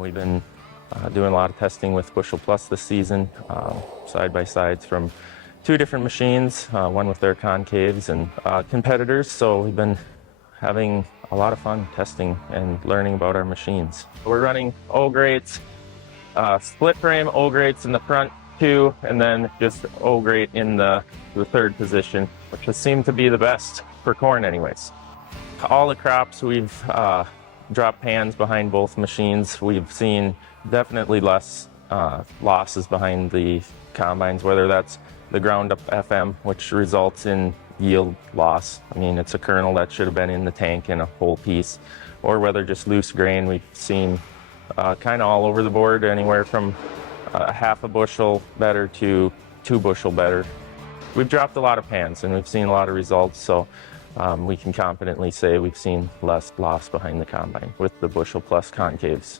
We've been doing a lot of testing with Bushel Plus this season, side-by-sides from 2 different machines, one with their Concaves and competitors. So we've been having a lot of fun testing and learning about our machines. We're running O-Grates, split frame O-Grates in the front 2, and then just O-Grate in the 3rd position, which has seemed to be the best for corn anyways. All the crops we've dropped pans behind both machines. We've seen definitely less losses behind the combines, whether that's the ground up FM, which results in yield loss. I mean, it's a kernel that should have been in the tank in a whole piece, or whether just loose grain. We've seen kind of all over the board, anywhere from half a bushel better to 2 bushel better. We've dropped a lot of pans and we've seen a lot of results, so we can confidently say we've seen less loss behind the combine with the Bushel Plus Concaves.